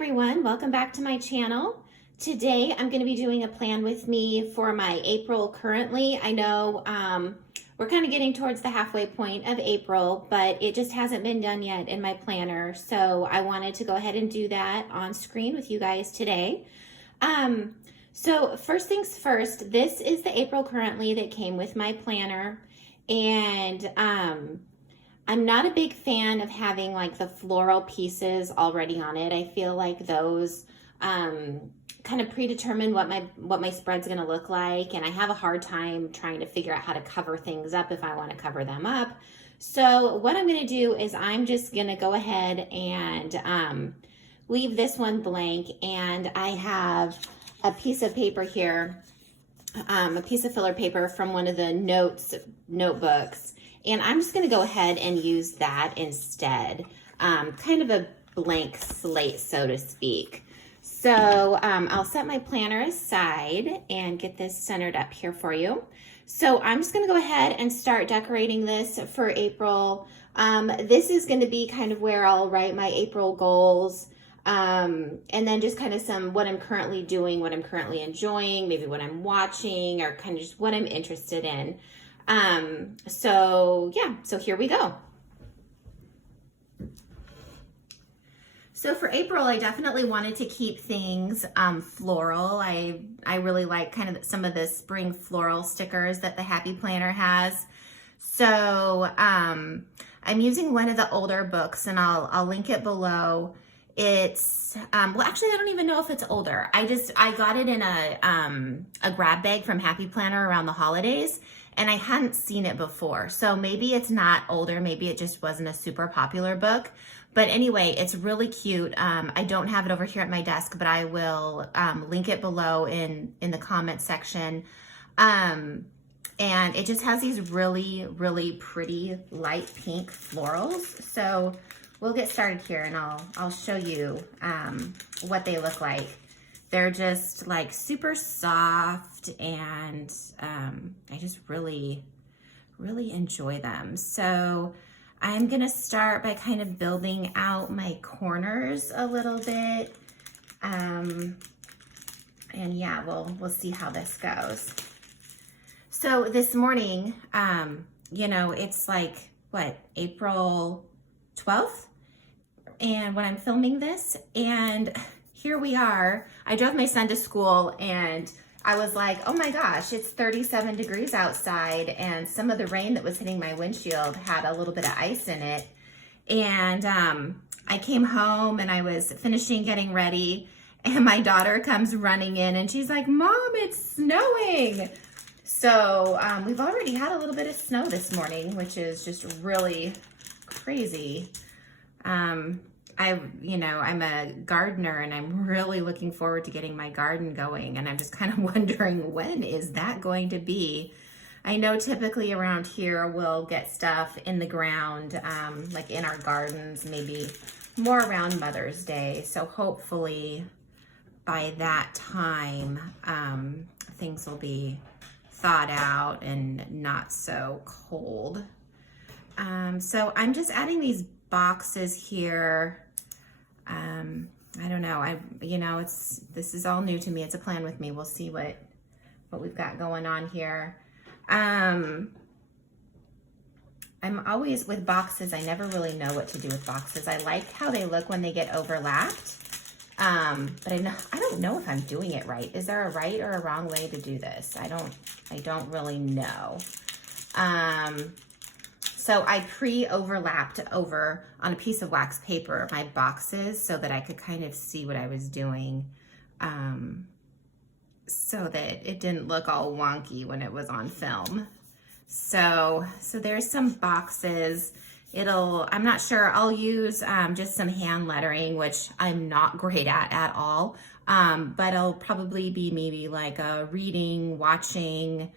everyone, welcome back to my channel. Today I'm going to be doing a plan with me for my April currently. I know we're kind of getting towards the halfway point of April, but it just hasn't been done yet in my planner. So I wanted to go ahead and do that on screen with you guys today. So first things first, this is the April currently that came with my planner. And I'm not a big fan of having like the floral pieces already on it. I feel like those kind of predetermine what my spread's gonna look like, and I have a hard time trying to figure out how to cover things up if I want to cover them up. So what I'm gonna do is I'm just gonna go ahead and leave this one blank, and I have a piece of paper here, a piece of filler paper from one of the notebooks. And I'm just gonna go ahead and use that instead, kind of a blank slate, so to speak. So I'll set my planner aside and get this centered up here for you. So I'm just gonna go ahead and start decorating this for April. This is gonna be kind of where I'll write my April goals, and then just kind of what I'm currently doing, what I'm currently enjoying, maybe what I'm watching, or kind of just what I'm interested in. So here we go. So for April, I definitely wanted to keep things floral. I really like kind of some of the spring floral stickers that the Happy Planner has. So I'm using one of the older books, and I'll link it below. It's well, actually I don't even know if it's older. I got it in a grab bag from Happy Planner around the holidays, and I hadn't seen it before. So maybe it's not older, maybe it just wasn't a super popular book. But anyway, it's really cute. I don't have it over here at my desk, but I will link it below in the comment section. And it just has these really, really pretty light pink florals. So we'll get started here, and I'll show you what they look like. They're just like super soft, and I just really, really enjoy them. So I'm gonna start by kind of building out my corners a little bit. And yeah, we'll see how this goes. So this morning, you know, it's like, what, April 12th? And when I'm filming this, and here we are. I drove my son to school, and I was like, oh my gosh, it's 37 degrees outside, and some of the rain that was hitting my windshield had a little bit of ice in it. And I came home, and I was finishing getting ready, and my daughter comes running in, and she's like, Mom, it's snowing. So we've already had a little bit of snow this morning, which is just really crazy. I'm a gardener, and I'm really looking forward to getting my garden going, and I'm just kind of wondering, when is that going to be? I know typically around here we'll get stuff in the ground, like in our gardens, maybe more around Mother's Day. So hopefully by that time, things will be thawed out and not so cold. So I'm just adding these boxes here. I don't know. This is all new to me. It's a plan with me. We'll see what we've got going on here. I'm always with boxes. I never really know what to do with boxes. I like how they look when they get overlapped. But I don't know if I'm doing it right. Is there a right or a wrong way to do this? I don't really know. So I pre-overlapped over on a piece of wax paper my boxes so that I could kind of see what I was doing, so that it didn't look all wonky when it was on film. So there's some boxes. I'm not sure, I'll use just some hand lettering, which I'm not great at all, but it'll probably be maybe like a reading, watching,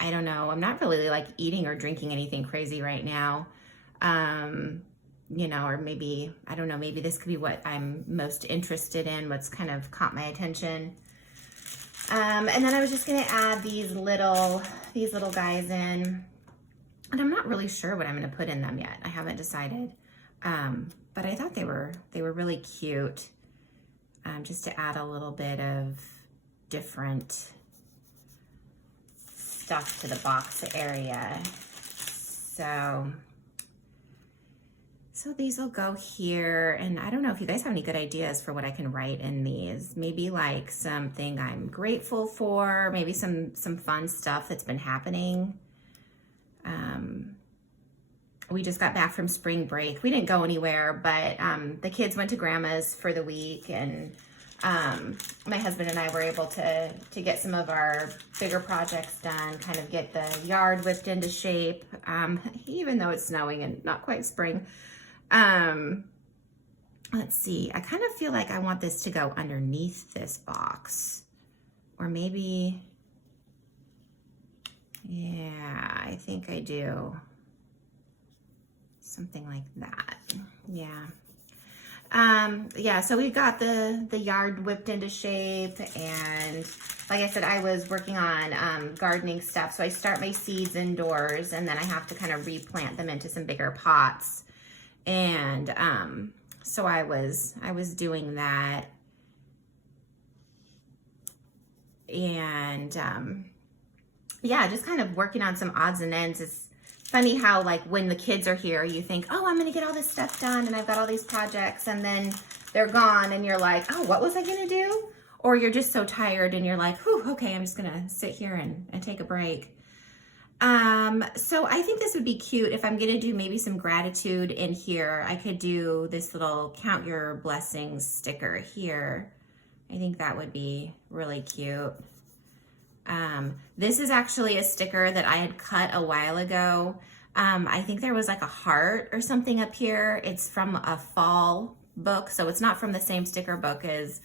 I don't know. I'm not really like eating or drinking anything crazy right now. You know, or maybe, I don't know, maybe this could be what I'm most interested in, what's kind of caught my attention. And then I was just gonna add these little guys in, and I'm not really sure what I'm gonna put in them yet. I haven't decided. but I thought they were really cute, just to add a little bit of different stuff to the box area. So these will go here, and I don't know if you guys have any good ideas for what I can write in these. Maybe like something I'm grateful for, maybe some fun stuff that's been happening. We just got back from spring break. We didn't go anywhere, but the kids went to grandma's for the week, and my husband and I were able to get some of our bigger projects done, kind of get the yard whipped into shape, even though it's snowing and not quite spring. Let's see, I kind of feel like I want this to go underneath this box, or maybe, yeah, I think I do. Something like that, yeah. Yeah, so we've got the yard whipped into shape, and like I said, I was working on gardening stuff, so I start my seeds indoors, and then I have to kind of replant them into some bigger pots, and so I was doing that, and yeah, just kind of working on some odds and ends. It's funny how, like, when the kids are here, you think, oh, I'm gonna get all this stuff done and I've got all these projects, and then they're gone and you're like, oh, what was I gonna do? Or you're just so tired and you're like, whew, okay, I'm just gonna sit here and take a break. So I think this would be cute if I'm gonna do maybe some gratitude in here. I could do this little count your blessings sticker here. I think that would be really cute. This is actually a sticker that I had cut a while ago. I think there was like a heart or something up here. It's from a fall book, so it's not from the same sticker book as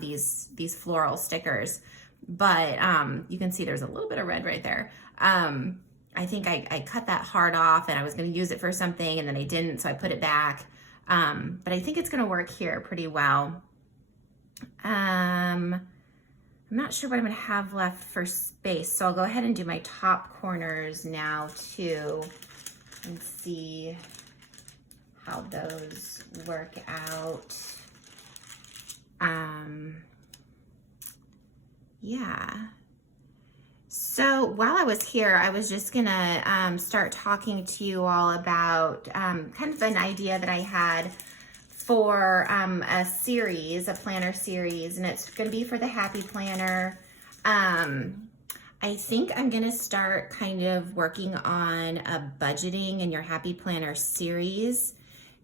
these floral stickers. But you can see there's a little bit of red right there. I think I cut that heart off, and I was going to use it for something, and then I didn't, so I put it back. But I think it's going to work here pretty well. I'm not sure what I'm gonna have left for space, so I'll go ahead and do my top corners now too, and see how those work out. Yeah. So while I was here, I was just gonna start talking to you all about kind of an idea that I had for a series, a planner series, and it's going to be for the Happy Planner. I think I'm going to start kind of working on a budgeting in your Happy Planner series.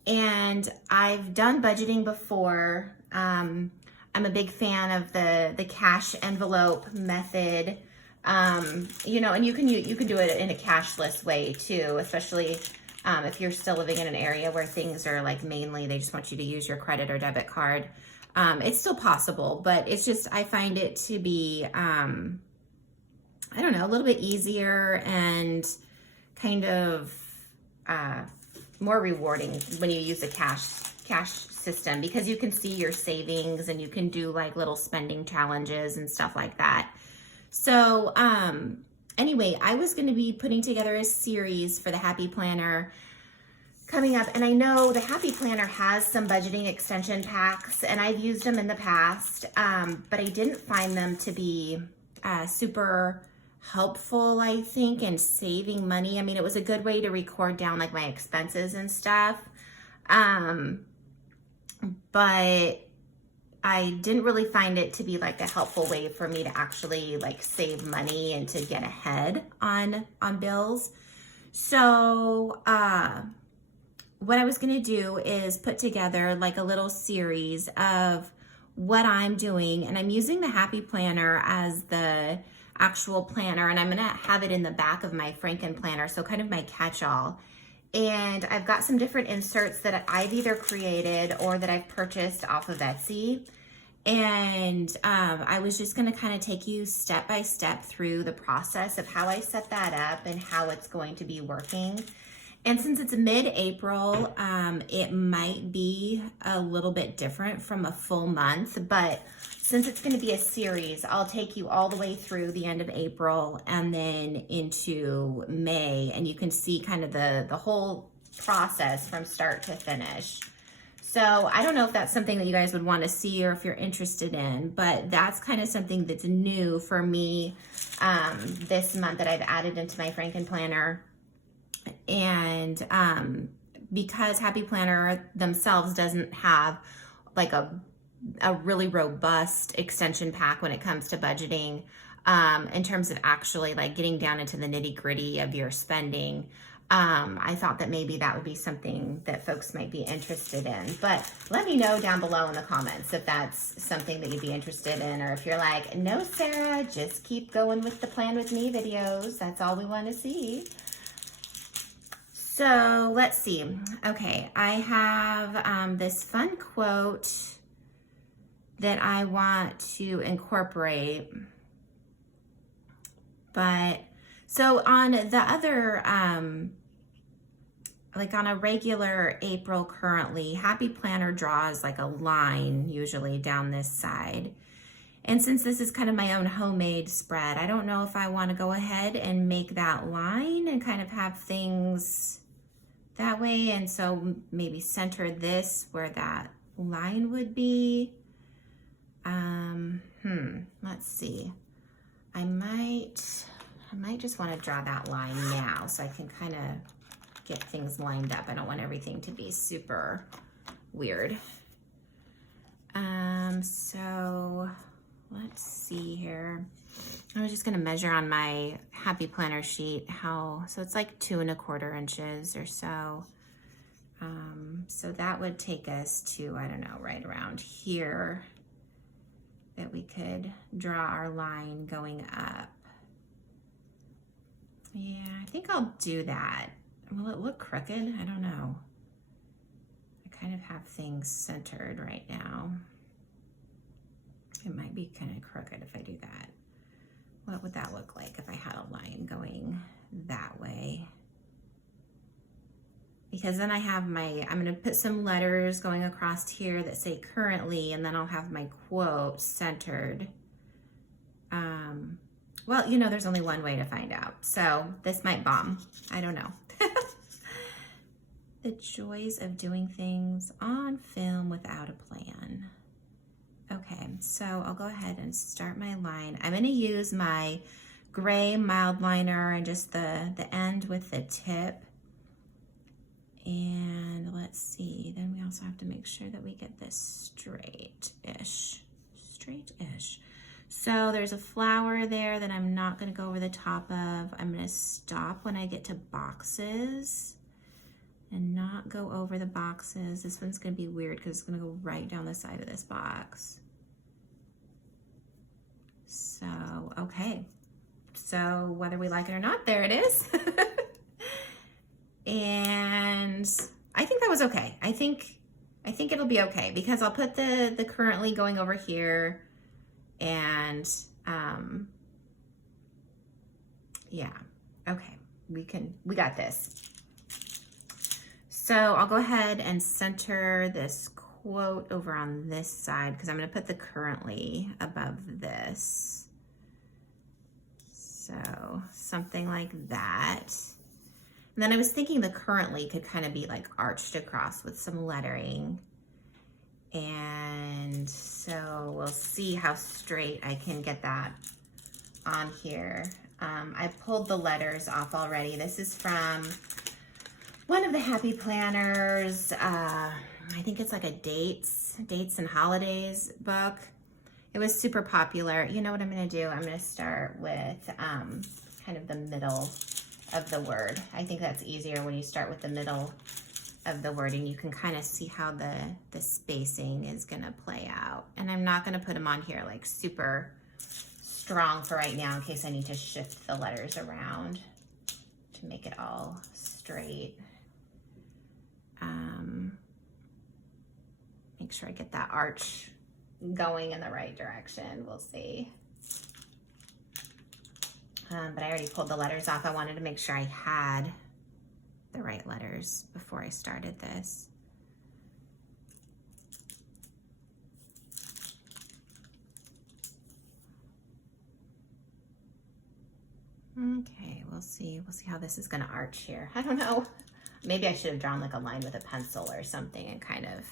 And I've done budgeting before. I'm a big fan of the cash envelope method. You know, and you can do it in a cashless way too, especially if you're still living in an area where things are like mainly they just want you to use your credit or debit card. It's still possible, but it's just, I find it to be, I don't know, a little bit easier and kind of more rewarding when you use a cash system, because you can see your savings and you can do like little spending challenges and stuff like that. So, anyway, I was going to be putting together a series for the Happy Planner coming up, and I know the Happy Planner has some budgeting extension packs, and I've used them in the past, but I didn't find them to be super helpful, I think, in saving money. I mean, it was a good way to record down like my expenses and stuff, but I didn't really find it to be like a helpful way for me to actually like save money and to get ahead on bills. So what I was gonna do is put together like a little series of what I'm doing, and I'm using the Happy Planner as the actual planner, and I'm gonna have it in the back of my Franken planner, so kind of my catch-all. And I've got some different inserts that I've either created or that I've purchased off of Etsy. And I was just gonna kind of take you step by step through the process of how I set that up and how it's going to be working. And since it's mid-April, it might be a little bit different from a full month, but since it's gonna be a series, I'll take you all the way through the end of April and then into May, and you can see kind of the whole process from start to finish. So I don't know if that's something that you guys would want to see or if you're interested in, but that's kind of something that's new for me this month that I've added into my Franken Planner. And because Happy Planner themselves doesn't have like a really robust extension pack when it comes to budgeting, in terms of actually like getting down into the nitty gritty of your spending, I thought that maybe that would be something that folks might be interested in. But let me know down below in the comments if that's something that you'd be interested in, or if you're like, no, Sarah, just keep going with the Plan With Me videos. That's all we want to see. So let's see. Okay, I have this fun quote that I want to incorporate. But so on the other, like on a regular April currently, Happy Planner draws like a line usually down this side. And since this is kind of my own homemade spread, I don't know if I want to go ahead and make that line and kind of have things that way. And so maybe center this where that line would be. Let's see. I might just want to draw that line now so I can kind of get things lined up. I don't want everything to be super weird. So let's see here. I was just going to measure on my Happy Planner sheet so it's like 2 1/4 inches or so. So that would take us to, I don't know, right around here that we could draw our line going up. Yeah, I think I'll do that. Will it look crooked? I don't know. I kind of have things centered right now. It might be kind of crooked if I do that. What would that look like if I had a line going that way? Because then I have I'm going to put some letters going across here that say currently, and then I'll have my quote centered. Well, you know, there's only one way to find out. So this might bomb. I don't know. The joys of doing things on film without a plan. Okay, so I'll go ahead and start my line. I'm going to use my gray mild liner and just the end with the tip. And let's see, then we also have to make sure that we get this straight-ish. So there's a flower there that I'm not going to go over the top of. I'm going to stop when I get to boxes and not go over the boxes. This one's going to be weird because it's going to go right down the side of this box. So, okay. So whether we like it or not, there it is. And I think that was okay. I think it'll be okay because I'll put the currently going over here, and yeah, okay, we got this. So I'll go ahead and center this quote over on this side because I'm going to put the currently above this. So something like that. And then I was thinking the currently could kind of be like arched across with some lettering. And so we'll see how straight I can get that on here. I pulled the letters off already. This is from one of the Happy Planners. I think it's like a dates and holidays book. It was super popular. You know what I'm going to do? I'm going to start with kind of the middle of the word. I think that's easier when you start with the middle of the word and you can kind of see how the spacing is going to play out. And I'm not going to put them on here like super strong for right now in case I need to shift the letters around to make it all straight. Make sure I get that arch going in the right direction. We'll see. But I already pulled the letters off. I wanted to make sure I had the right letters before I started this. Okay, we'll see. We'll see how this is gonna arch here. I don't know. Maybe I should have drawn like a line with a pencil or something and kind of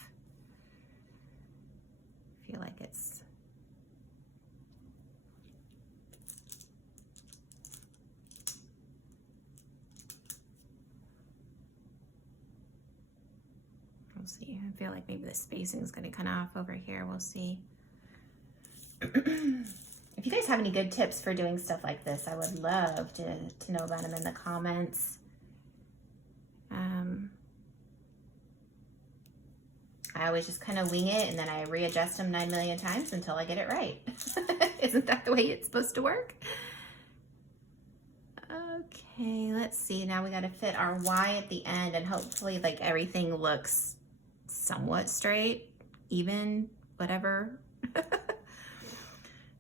We'll see. I feel like maybe the spacing is going to cut off over here. We'll see. If you guys have any good tips for doing stuff like this, I would love to know about them in the comments. I always just kind of wing it and then I readjust them 9 million times until I get it right. Isn't that the way it's supposed to work? Okay, let's see. Now we got to fit our Y at the end and hopefully like everything looks somewhat straight, even, whatever.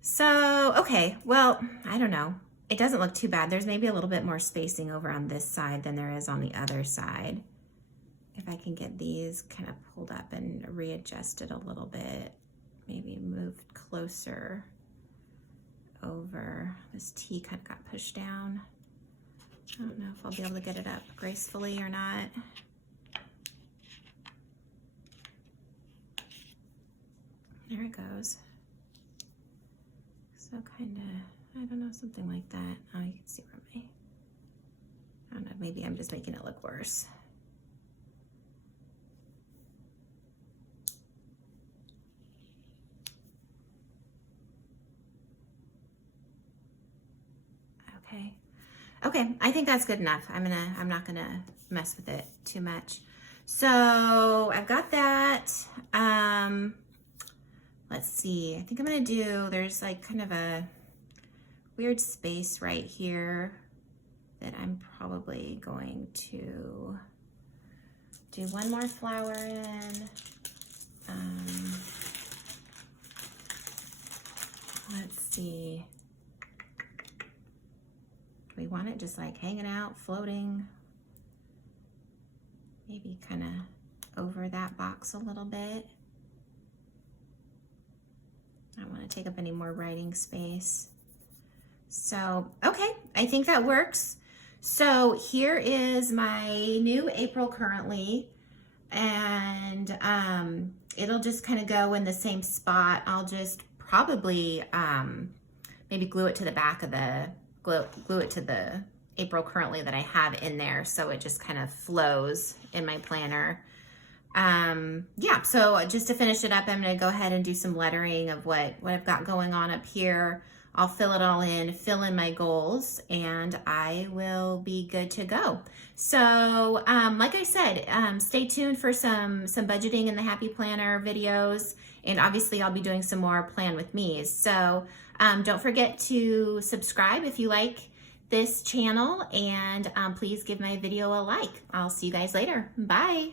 So, okay, well, I don't know. It doesn't look too bad. There's maybe a little bit more spacing over on this side than there is on the other side. If I can get these kind of pulled up and readjusted a little bit, maybe moved closer over. This T kind of got pushed down. I don't know if I'll be able to get it up gracefully or not. There it goes. So kind of, I don't know, something like that. Oh, you can see where my, I don't know, maybe I'm just making it look worse. Okay. Okay, I think that's good enough. I'm not gonna mess with it too much. So I've got that. Let's see, I think I'm gonna do, there's like kind of a weird space right here that I'm probably going to do one more flower in. Let's see. Do we want it just like hanging out, floating? Maybe kind of over that box a little bit. I don't want to take up any more writing space. So, okay, I think that works. So here is my new April currently, and it'll just kind of go in the same spot. I'll just probably maybe glue it to the back of the, glue it to the April currently that I have in there, so it just kind of flows in my planner. Yeah, so just to finish it up, I'm gonna go ahead and do some lettering of what I've got going on up here. I'll fill it all in, fill in my goals, and I will be good to go. So, like I said, stay tuned for some budgeting in the Happy Planner videos, and obviously I'll be doing some more Plan With Me's. So, don't forget to subscribe if you like this channel, and please give my video a like. I'll see you guys later. Bye.